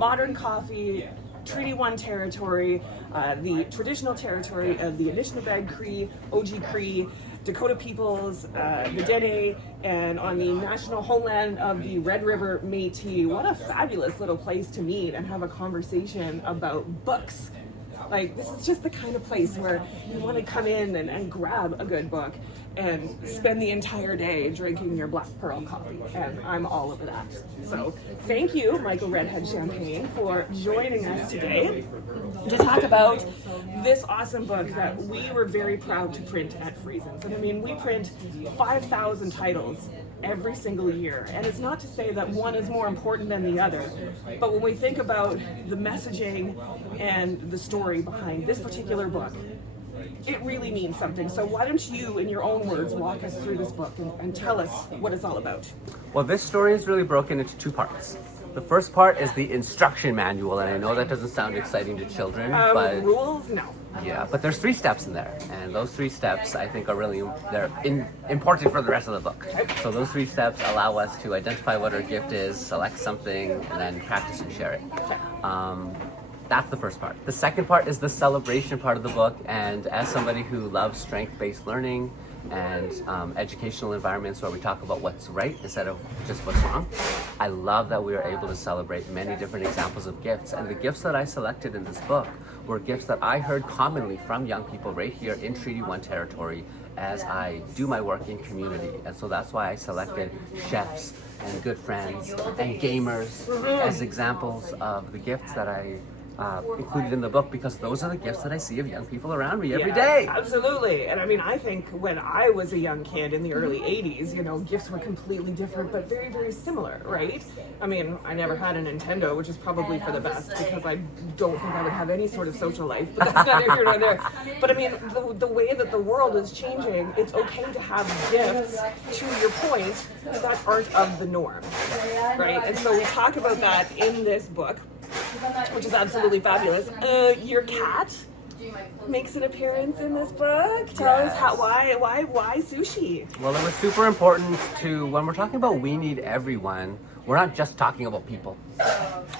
modern coffee, Treaty 1 territory, the traditional territory of the Winnipeg Cree, OG Cree, Dakota peoples, the Dene, and on the national homeland of the Red River Métis. What a fabulous little place to meet and have a conversation about books. Like, this is just the kind of place where you want to come in and grab a good book and spend the entire day drinking your Black Pearl coffee, and I'm all over that. So thank you, Michael Redhead Champagne, for joining us today to talk about this awesome book that we were very proud to print at Friesens. And I mean, we print 5,000 titles every single year, and it's not to say that one is more important than the other, but when we think about the messaging and the story behind this particular book, it really means something. So why don't you, in your own words, walk us through this book and tell us what it's all about. Well, this story is really broken into two parts. The first part is the instruction manual, and I know that doesn't sound exciting to children, but rules, no. Yeah, but there's 3 steps in there, and those 3 steps I think are really important for the rest of the book. So those 3 steps allow us to identify what our gift is, select something, and then practice and share it. That's the first part. The second part is the celebration part of the book, and as somebody who loves strength-based learning and educational environments where we talk about what's right instead of just what's wrong, I love that we are able to celebrate many different examples of gifts. And the gifts that I selected in this book were gifts that I heard commonly from young people right here in Treaty 1 territory as I do my work in community. And so that's why I selected chefs and good friends and gamers as examples of the gifts that I included in the book, because those are the gifts that I see of young people around me every day. Absolutely. And I mean, I think when I was a young kid in the early 80s, you know, gifts were completely different, but very, very similar, right? I mean, I never had a Nintendo, which is probably for the best, because I don't think I would have any sort of social life, but that's neither here nor there. But I mean, the way that the world is changing, it's okay to have gifts, to your point, that aren't of the norm, right? And so we talk about that in this book, which is absolutely fabulous. Your cat makes an appearance in this book. Tell us why sushi? Well, it was super important to, when we're talking about we need everyone, we're not just talking about people.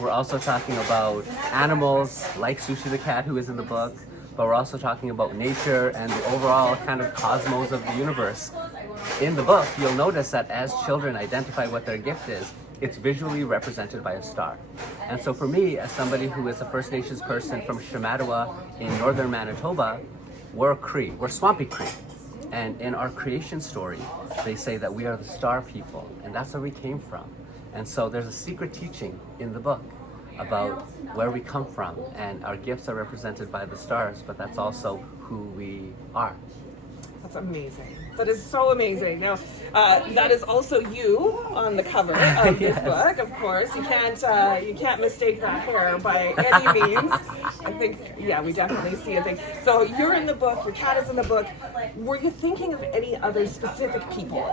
We're also talking about animals like Sushi the cat, who is in the book, but we're also talking about nature and the overall kind of cosmos of the universe. In the book, you'll notice that as children identify what their gift is, it's visually represented by a star. And so for me, as somebody who is a First Nations person from Shamattawa in northern Manitoba, we're Cree, we're Swampy Cree. And in our creation story, they say that we are the star people, and that's where we came from. And so there's a secret teaching in the book about where we come from, and our gifts are represented by the stars, but that's also who we are. That's amazing. That is so amazing. Now, that is also you on the cover of this book, of course. You can't mistake that hair by any means. I think, yeah, we definitely see a thing. So you're in the book, your cat is in the book. Were you thinking of any other specific people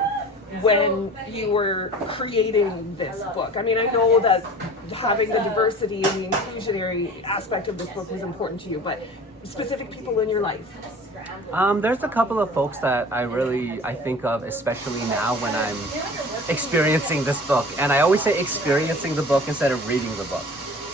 when you were creating this book? I mean, I know that having the diversity and the inclusionary aspect of this book was important to you, but specific people in your life? There's a couple of folks that I think of, especially now when I'm experiencing this book. And I always say experiencing the book instead of reading the book.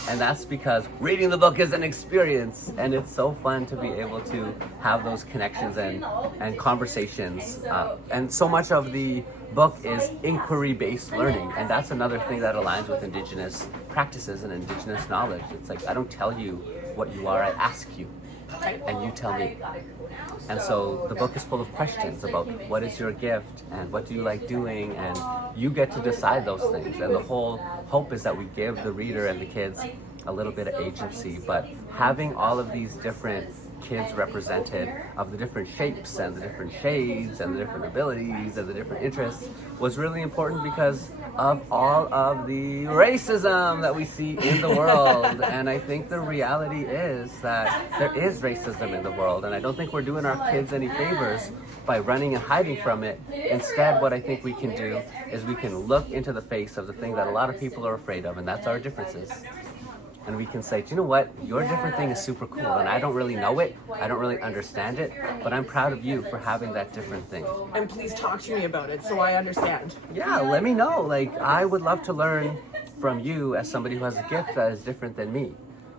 And that's because reading the book is an experience, and it's so fun to be able to have those connections and conversations. And so much of the book is inquiry-based learning, and that's another thing that aligns with Indigenous practices and Indigenous knowledge. It's like, I don't tell you what you are, I ask you, and you tell me. And so the book is full of questions about what is your gift and what do you like doing, and you get to decide those things. And the whole hope is that we give the reader and the kids a little bit of agency, but having all of these different kids represented of the different shapes and the different shades and the different abilities and the different interests was really important because of all of the racism that we see in the world. And I think the reality is that there is racism in the world, and I don't think we're doing our kids any favors by running and hiding from it. Instead, what I think we can do is we can look into the face of the thing that a lot of people are afraid of, and that's our differences. And we can say, do you know what? Your different thing is super cool, and I don't really know it, I don't really understand it, but I'm proud of you for having that different thing. And please talk to me about it so I understand. Yeah, let me know. Like, I would love to learn from you as somebody who has a gift that is different than me.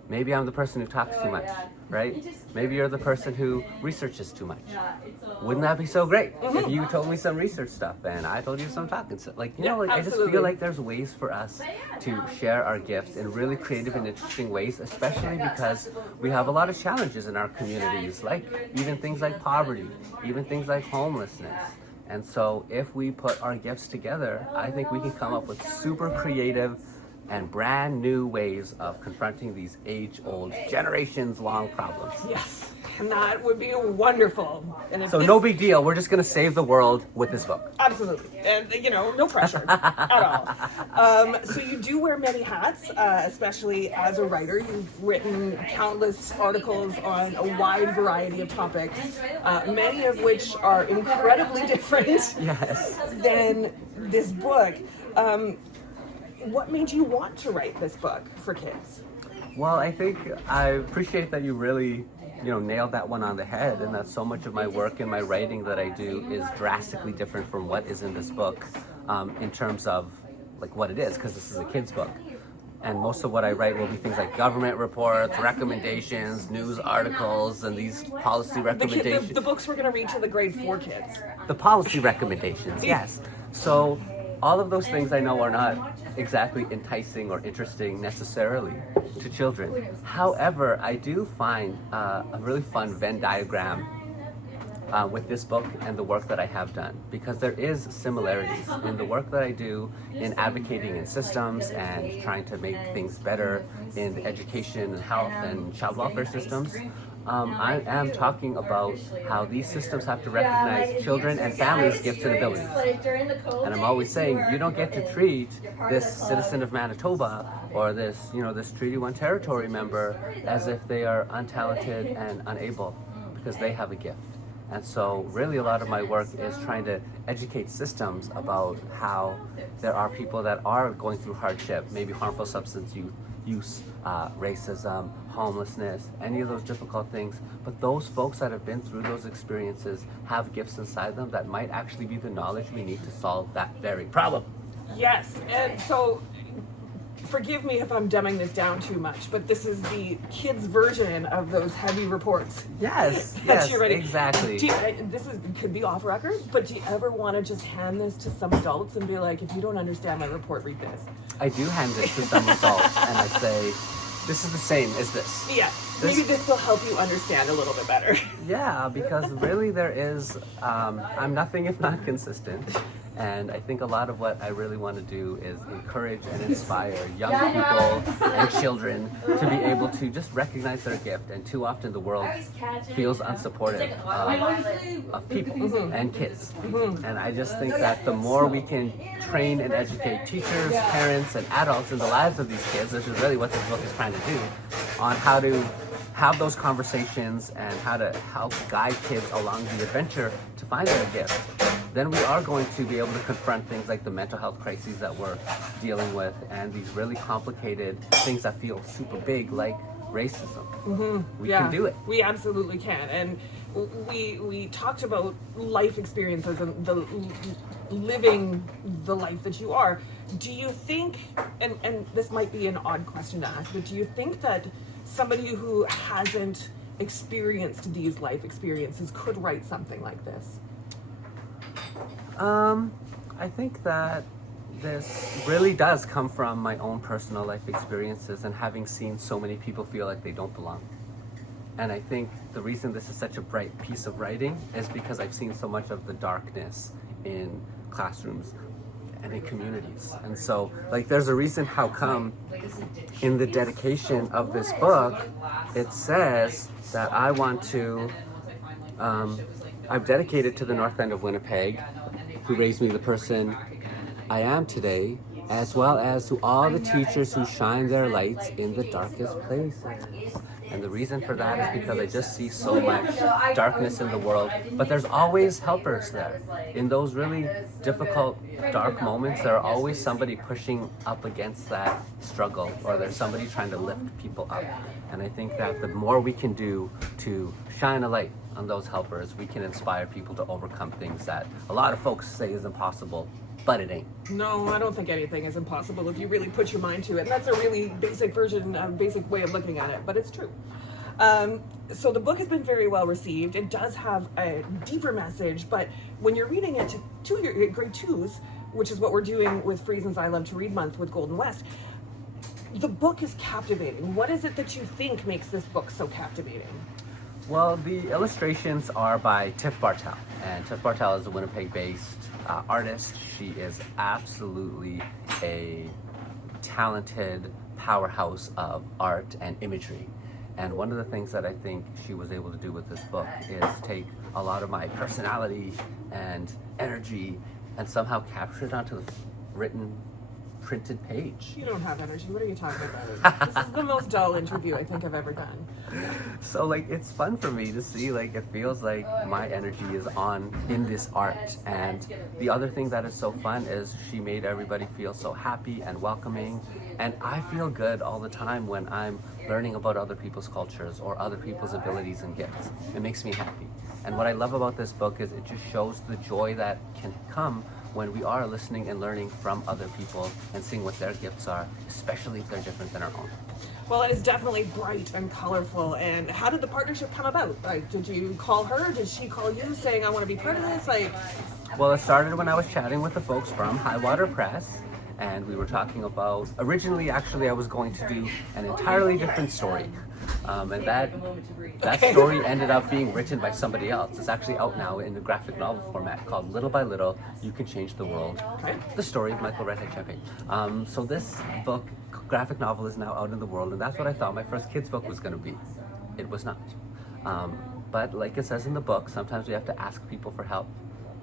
Maybe I'm the person who talks too much, right? Maybe you're the person who researches too much. Wouldn't that be so great if you told me some research stuff and I told you some talking stuff? Like, you know, like, I just feel like there's ways for us to share our gifts in really creative and interesting ways, especially because we have a lot of challenges in our communities, like even things like poverty, even things like homelessness. And so if we put our gifts together, I think we can come up with super creative and brand new ways of confronting these age-old, generations-long problems. Yes, and that would be wonderful. And if So no big deal. We're just going to save the world with this book. Absolutely, and you know, no pressure at all. So you do wear many hats, especially as a writer. You've written countless articles on a wide variety of topics, many of which are incredibly different Yes. than this book. What made you want to write this book for kids? Well, I think I appreciate that you really, nailed that one on the head, and that so much of my work and my writing that I do is drastically different from what is in this book, in terms of like what it is, because this is a kid's book. And most of what I write will be things like government reports, recommendations, news articles, and these policy recommendations. The books we're going to read to the grade 4 kids. The policy recommendations, yes. So all of those things I know are not exactly enticing or interesting necessarily to children. However, I do find a really fun Venn diagram with this book and the work that I have done, because there is similarities in the work that I do in advocating in systems and trying to make things better in education and health and child welfare systems. I am talking about how these systems have to recognize children and families' gifts and abilities. And I'm always saying, you don't get to treat this citizen of Manitoba or this Treaty 1 territory member as if they are untalented and unable, because they have a gift. And so really a lot of my work is trying to educate systems about how there are people that are going through hardship, maybe harmful substance use, racism, homelessness, any of those difficult things. But those folks that have been through those experiences have gifts inside them that might actually be the knowledge we need to solve that very problem. Yes, and so forgive me if I'm dumbing this down too much, but this is the kids' version of those heavy reports. Yes, yes, you're ready. Exactly. Could be off record, but do you ever want to just hand this to some adults and be like, if you don't understand my report, read this? I do hand it to some adults and I say, this is the same as this. Yeah, maybe this will help you understand a little bit better. Yeah, because really there is, I'm nothing if not consistent. And I think a lot of what I really want to do is encourage and inspire young people and children to be able to just recognize their gift. And too often the world feels unsupportive of people and kids. And I just think that the more we can train and educate teachers, parents, and adults in the lives of these kids, which is really what this book is trying to do, on how to have those conversations and how to help guide kids along the adventure to find their gift, then we are going to be able to confront things like the mental health crises that we're dealing with and these really complicated things that feel super big, like racism. We can do it. We absolutely can. And we talked about life experiences and the living the life that you are. Do you think, and this might be an odd question to ask, but do you think that somebody who hasn't experienced these life experiences could write something like this? I think that this really does come from my own personal life experiences and having seen so many people feel like they don't belong. And I think the reason this is such a bright piece of writing is because I've seen so much of the darkness in classrooms and in communities. And so, like, there's a reason how come in the dedication of this book, it says that I want to, I've dedicated to the North End of Winnipeg, who raised me the person I am today, as well as to all the teachers who shine their lights in the darkest places. And the reason for that is because I just see so much darkness in the world, but there's always helpers there. In those really difficult, dark moments, there are always somebody pushing up against that struggle, or there's somebody trying to lift people up. And I think that the more we can do to shine a light on those helpers, we can inspire people to overcome things that a lot of folks say is impossible but it ain't. No, I don't think anything is impossible if you really put your mind to it. And that's a really basic basic way of looking at it, but it's true. So the book has been very well received. It does have a deeper message, but when you're reading it to your grade 2s, which is what we're doing with Friesens I Love to Read Month with Golden West, the book is captivating. What is it that you think makes this book so captivating? Well, the illustrations are by Tiff Bartel, and Tiff Bartel is a Winnipeg-based artist. She is absolutely a talented powerhouse of art and imagery. And one of the things that I think she was able to do with this book is take a lot of my personality and energy and somehow capture it onto the printed page. You don't have energy. What are you talking about? This is the most dull interview I think I've ever done. So like, it's fun for me to see, like, it feels like my energy is on in this art. And the other thing that is so fun is she made everybody feel so happy and welcoming. And I feel good all the time when I'm learning about other people's cultures or other people's abilities and gifts. It makes me happy. And what I love about this book is it just shows the joy that can come when we are listening and learning from other people and seeing what their gifts are, especially if they're different than our own. Well, it is definitely bright and colorful. And how did the partnership come about? Like, did you call her? Did she call you saying, I want to be part of this? Well, it started when I was chatting with the folks from Highwater Press, and we were talking about, originally actually I was going to do an entirely different story. And that story ended up being written by somebody else. It's actually out now in the graphic novel format called Little by Little, You Can Change the World. Okay. The story of Michael Redhead Champagne. So this book, graphic novel, is now out in the world, and that's what I thought my first kids book was going to be. It was not. But like it says in the book, sometimes we have to ask people for help.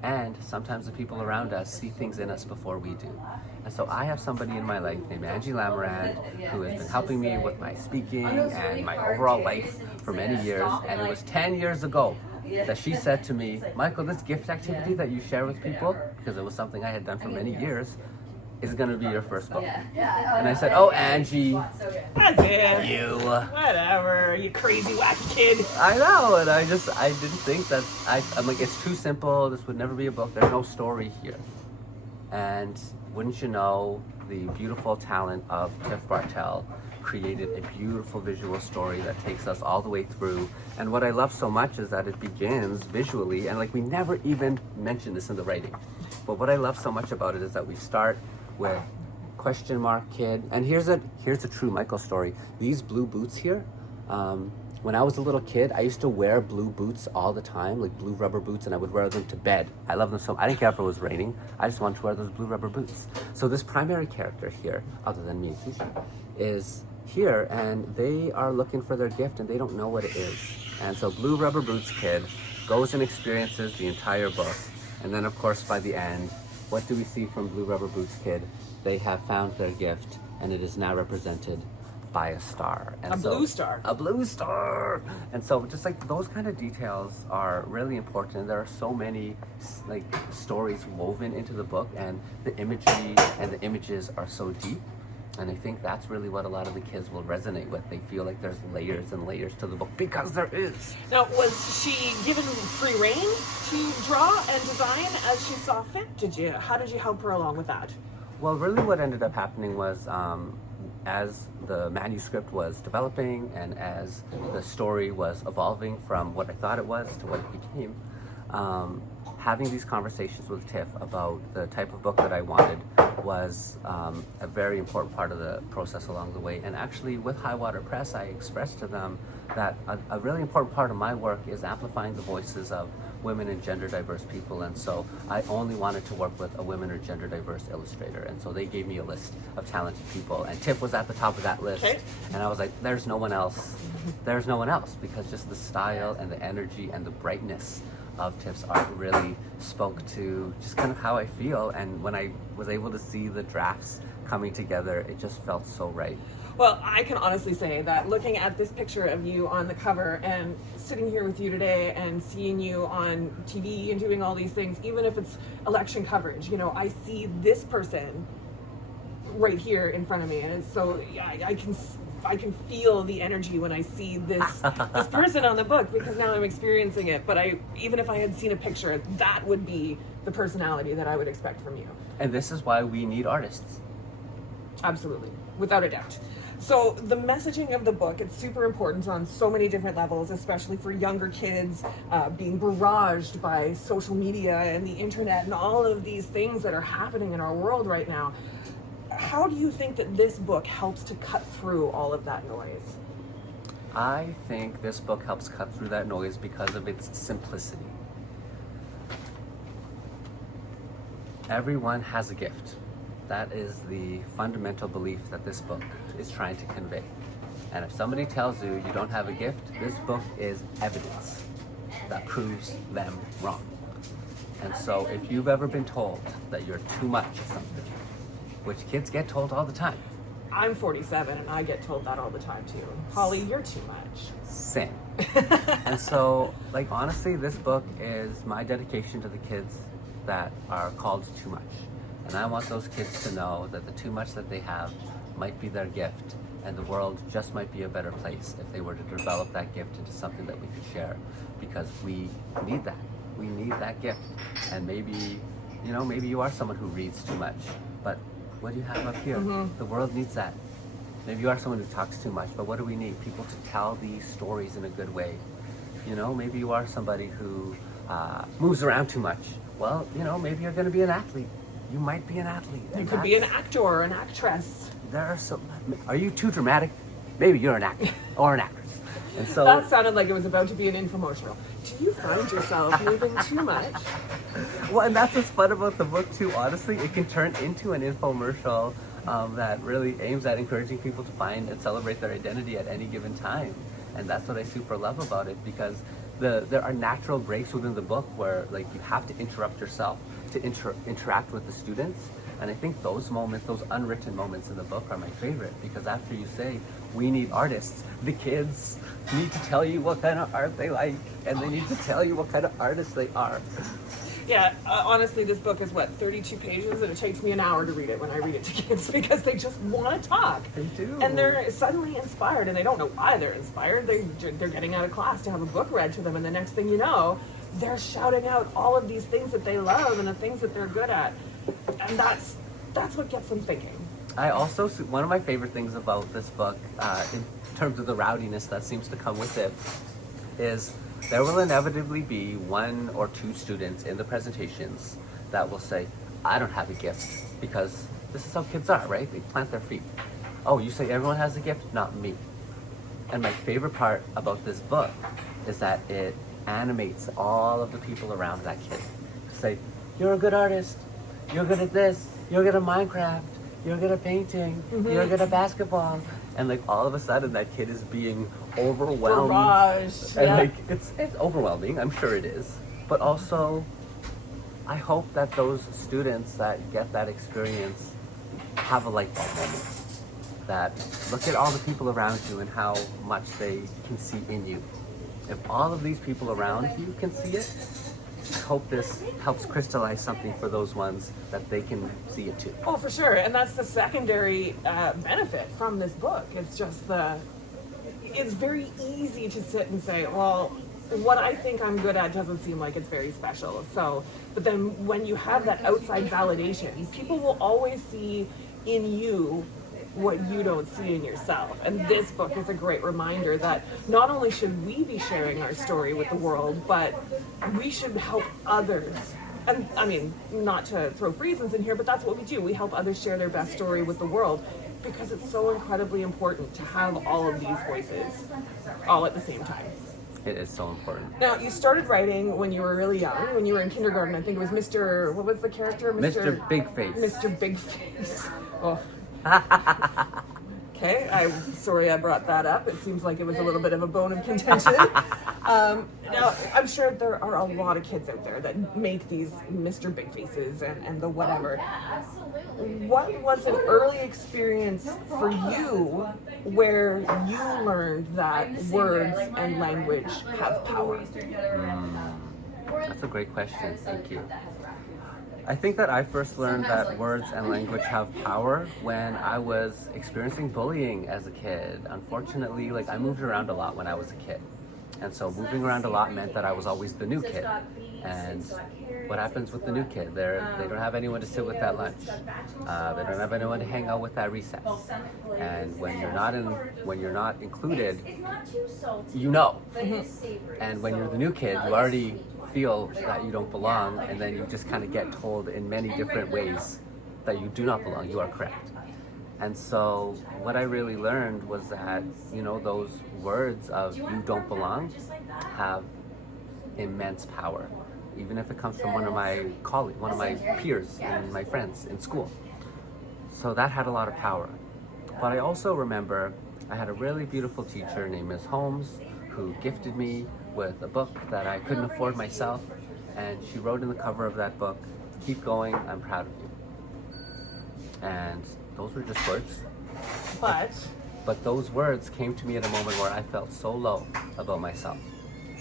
And sometimes the people around us see things in us before we do. And so I have somebody in my life named Angie Lamarand who has been helping me with my speaking and my overall life for many years. And it was 10 years ago that she said to me, Michael, this gift activity that you share with people, because it was something I had done for many years, is going to be your first book. And I said, oh, Angie, That's it. you. Whatever, you crazy wacky kid. I know, and I didn't think that, I'm like, it's too simple, this would never be a book, there's no story here. And wouldn't you know, the beautiful talent of Tiff Bartel created a beautiful visual story that takes us all the way through. And what I love so much is that it begins visually, and like, we never even mention this in the writing. But what I love so much about it is that we start with question mark kid, and here's a true Michael story. These blue boots here, when I was a little kid, I used to wear blue boots all the time, like blue rubber boots, and I would wear them to bed. I love them so I didn't care if it was raining. I just wanted to wear those blue rubber boots. So this primary character here, other than me, is here, and they are looking for their gift and they don't know what it is. And so Blue Rubber Boots Kid goes and experiences the entire book. And then of course by the end, what do we see from Blue Rubber Boots Kid? They have found their gift, and it is now represented by a star. And a blue star. A blue star! And so just like those kind of details are really important. And there are so many like stories woven into the book, and the imagery and the images are so deep. And I think that's really what a lot of the kids will resonate with. They feel like there's layers and layers to the book, because there is. Now, was she given free reign to draw and design as she saw fit? How did you help her along with that? Well, really what ended up happening was, as the manuscript was developing and as the story was evolving from what I thought it was to what it became, having these conversations with Tiff about the type of book that I wanted was a very important part of the process along the way. And actually with Highwater Press, I expressed to them that a really important part of my work is amplifying the voices of women and gender diverse people. And so I only wanted to work with a women or gender diverse illustrator. And so they gave me a list of talented people, and Tiff was at the top of that list. Okay. And I was like, there's no one else. There's no one else, because just the style and the energy and the brightness of Tiff's art really spoke to just kind of how I feel. And when I was able to see the drafts coming together, it just felt so right. Well, I can honestly say that looking at this picture of you on the cover and sitting here with you today and seeing you on TV and doing all these things, even if it's election coverage, you know, I see this person right here in front of me. And so I can I can feel the energy when I see this this person on the book, because now I'm experiencing it. But even if I had seen a picture, that would be the personality that I would expect from you. And this is why we need artists. Absolutely, without a doubt. So the messaging of the book, it's super important on so many different levels, especially for younger kids, being barraged by social media and the internet and all of these things that are happening in our world right now. How do you think that this book helps to cut through all of that noise? I think this book helps cut through that noise because of its simplicity. Everyone has a gift. That is the fundamental belief that this book is trying to convey. And if somebody tells you you don't have a gift, this book is evidence that proves them wrong. And so if you've ever been told that you're too much of something, which kids get told all the time. I'm 47 and I get told that all the time too. Holly, you're too much. Same. And so, like, honestly, this book is my dedication to the kids that are called too much. And I want those kids to know that the too much that they have might be their gift, and the world just might be a better place if they were to develop that gift into something that we could share, because we need that. We need that gift. And maybe, maybe you are someone who reads too much, but what do you have up here? Mm-hmm. The world needs that. Maybe you are someone who talks too much, but what do we need? People to tell these stories in a good way. Maybe you are somebody who moves around too much. Well, maybe you're going to be an athlete. You might be an athlete. You could be an actor or an actress. Are you too dramatic? Maybe you're an actor or an actress. And so that sounded like it was about to be an infomercial. Do you find yourself moving too much? Well, and that's what's fun about the book too. Honestly, it can turn into an infomercial that really aims at encouraging people to find and celebrate their identity at any given time. And that's what I super love about it, because there are natural breaks within the book where, like, you have to interrupt yourself to interact with the students. And I think those moments, those unwritten moments in the book are my favorite, because after you say, we need artists, the kids need to tell you what kind of art they like, and they need to tell you what kind of artists they are. Yeah, honestly, this book is 32 pages, and it takes me an hour to read it when I read it to kids, because they just want to talk. They do. And they're suddenly inspired, and they don't know why they're inspired. They're getting out of class to have a book read to them, and the next thing you know, they're shouting out all of these things that they love and the things that they're good at. And that's what gets them thinking. I also, one of my favorite things about this book, in terms of the rowdiness that seems to come with it, is there will inevitably be one or two students in the presentations that will say, I don't have a gift, because this is how kids are, right? They plant their feet. Oh, you say everyone has a gift? Not me. And my favorite part about this book is that it animates all of the people around that kid. Say, you're a good artist, you're good at this, you're good at Minecraft, you're good at painting, you're good at basketball. And like all of a sudden that kid is being overwhelmed. Barrage. And yeah. like it's overwhelming, I'm sure it is. But also I hope that those students that get that experience have a light bulb moment. That look at all the people around you and how much they can see in you. If all of these people around you can see it, I hope this helps crystallize something for those ones that they can see it too. Oh, for sure. And that's the secondary benefit from this book. It's just it's very easy to sit and say, well, what I think I'm good at doesn't seem like it's very special. So, but then when you have that outside validation, people will always see in you what you don't see in yourself. And this book is a great reminder that not only should we be sharing our story with the world, but we should help others. And I mean, not to throw Friesens in here, but that's what we do. We help others share their best story with the world, because it's so incredibly important to have all of these voices all at the same time. It is so important. Now, you started writing when you were really young, when you were in kindergarten. I think it was Mr. What was the character? Mr. Big Face. Mr. Big Face. Oh. Okay, I'm sorry I brought that up. It seems like it was a little bit of a bone of contention. Now, I'm sure there are a lot of kids out there that make these Mr. Big Faces and the whatever. What was an early experience for you where you learned that words and language have power? That's a great question. Thank you. I think that I first learned that words and language have power when I was experiencing bullying as a kid. Unfortunately, like I moved around a lot when I was a kid. And so moving around a lot meant that I was always the new kid. And what happens with the new kid? They don't have anyone to sit with at lunch. They don't have anyone to hang out with at recess. And when you're not included, you know. And when you're the new kid, you already feel that you don't belong, and then you just kind of get told in many different ways that you do not belong. You are correct. And so what I really learned was that, you know, those words of you don't belong have immense power, even if it comes from one of my colleagues, one of my peers and my friends in school. So that had a lot of power. But I also remember I had a really beautiful teacher named Ms. Holmes who gifted me with a book that I couldn't afford myself, and she wrote in the cover of that book, "Keep going, I'm proud of you." And those were just words. But those words came to me at a moment where I felt so low about myself.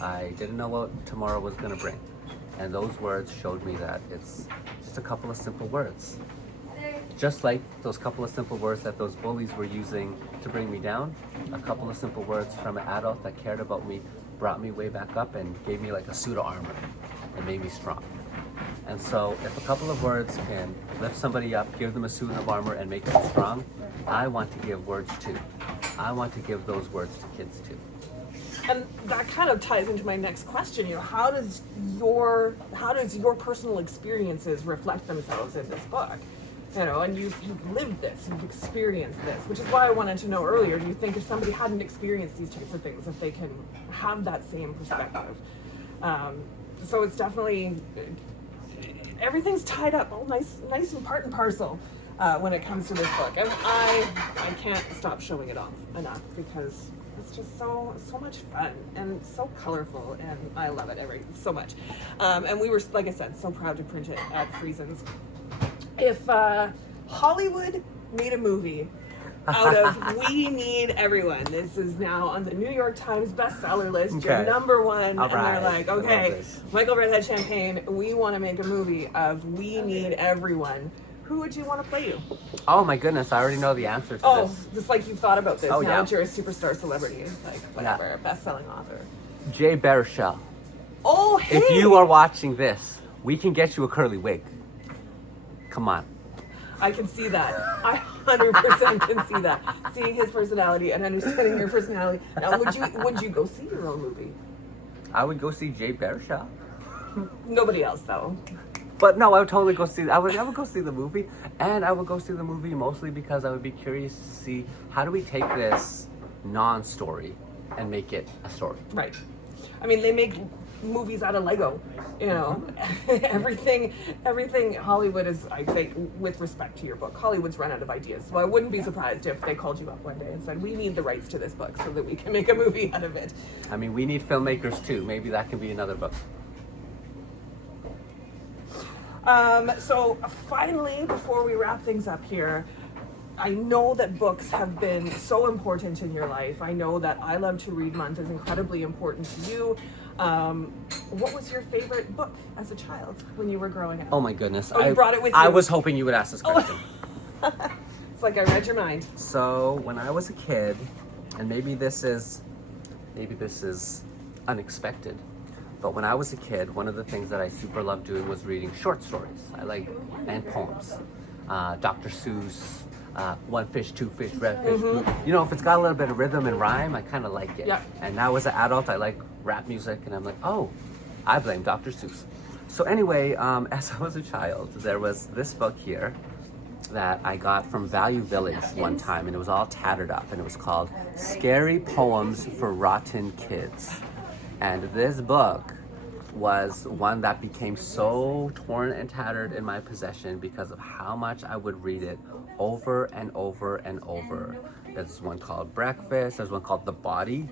I didn't know what tomorrow was going to bring. And those words showed me that it's just a couple of simple words. Just like those couple of simple words that those bullies were using to bring me down, a couple of simple words from an adult that cared about me brought me way back up and gave me like a suit of armor and made me strong. And so if a couple of words can lift somebody up, give them a suit of armor and make them strong, I want to give words too. I want to give those words to kids too. And that kind of ties into my next question. You know, how does your personal experiences reflect themselves in this book? You know, and you've lived this, you've experienced this, which is why I wanted to know earlier, do you think if somebody hadn't experienced these types of things, if they can have that same perspective? So it's definitely, everything's tied up, all nice and part and parcel when it comes to this book. And I can't stop showing it off enough because it's just so much fun and so colorful, and I love it so much. And we were, like I said, so proud to print it at Friesens. If Hollywood made a movie out of We Need Everyone, this is now on the New York Times bestseller list, Okay. you're number one, All and right. they're like, okay, Michael Redhead Champagne, we want to make a movie of We Need Everyone. Who would you want to play you? Oh my goodness, I already know the answer to Oh, this. just like you've thought about this. Oh, now yeah. that you're a superstar celebrity, like whatever, best-selling author. Jay Baruchel. Oh, hey! If you are watching this, we can get you a curly wig. Come on. I can see that. I 100% can see that. Seeing his personality and understanding your personality. Now, would you go see your own movie? I would go see Jay Baruchel. Nobody else, though. But no, I would totally go see. I would go see the movie, and I would go see the movie mostly because I would be curious to see how do we take this non-story and make it a story. Right. I mean, they make movies out of Lego, you know. everything Hollywood is, I think, with respect to your book, Hollywood's run out of ideas. So I wouldn't be surprised if they called you up one day and said, we need the rights to this book so that we can make a movie out of it. I mean, we need filmmakers too. Maybe that can be another book. So finally, before we wrap things up here, I know that books have been so important in your life. I know that I Love to Read Month is incredibly important to you. What was your favorite book as a child when you were growing up? Oh my goodness. Oh, you brought it with you. I was hoping you would ask this question. It's like I read your mind. So when I was a kid, and maybe this is unexpected, but when I was a kid, one of the things that I super loved doing was reading short stories. And poems. Dr. Seuss, One Fish, Two Fish, Red Fish. Mm-hmm. You know, if it's got a little bit of rhythm and rhyme, I kind of like it. Yeah. And now as an adult, I like rap music, and I'm like, oh, I blame Dr. Seuss. So anyway, as I was a child, there was this book here that I got from Value Village one time, and it was all tattered up, and it was called Scary Poems for Rotten Kids. And this book was one that became so torn and tattered in my possession because of how much I would read it over and over and over. There's one called Breakfast, there's one called The Body.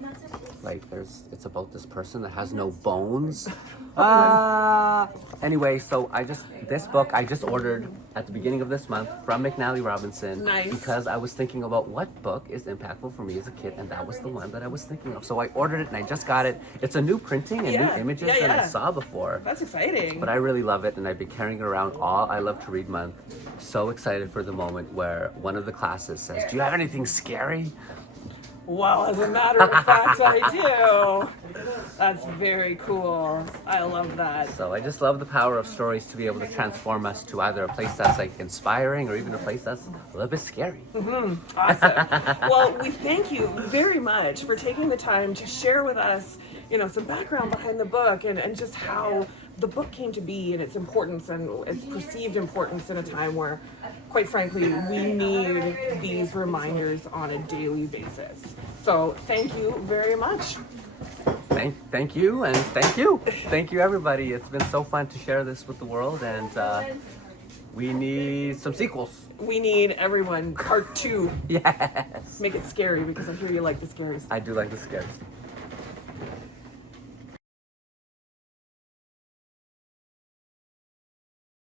Like it's about this person that has no bones. Anyway, so this book I just ordered at the beginning of this month from McNally Robinson. Nice. Because I was thinking about what book is impactful for me as a kid, and that was the one that I was thinking of. So I ordered it and I just got it. It's a new printing and new images that I saw before. That's exciting. But I really love it, and I've been carrying it around all I Love to Read month. So excited for the moment where one of the classes says, "Do you have anything scary?" Well, as a matter of fact, I do. That's very cool. I love that. So I just love the power of stories to be able to transform us to either a place that's like inspiring or even a place that's a little bit scary. Awesome. Well, we thank you very much for taking the time to share with us, some background behind the book and just how the book came to be and its importance and its perceived importance in a time where, quite frankly, we need these reminders on a daily basis. So thank you very much. Thank you, and thank you. Thank you, everybody. It's been so fun to share this with the world, and we need some sequels. We need everyone, part 2. Yes. Make it scary because I hear you like the scary stuff. I do like the scares.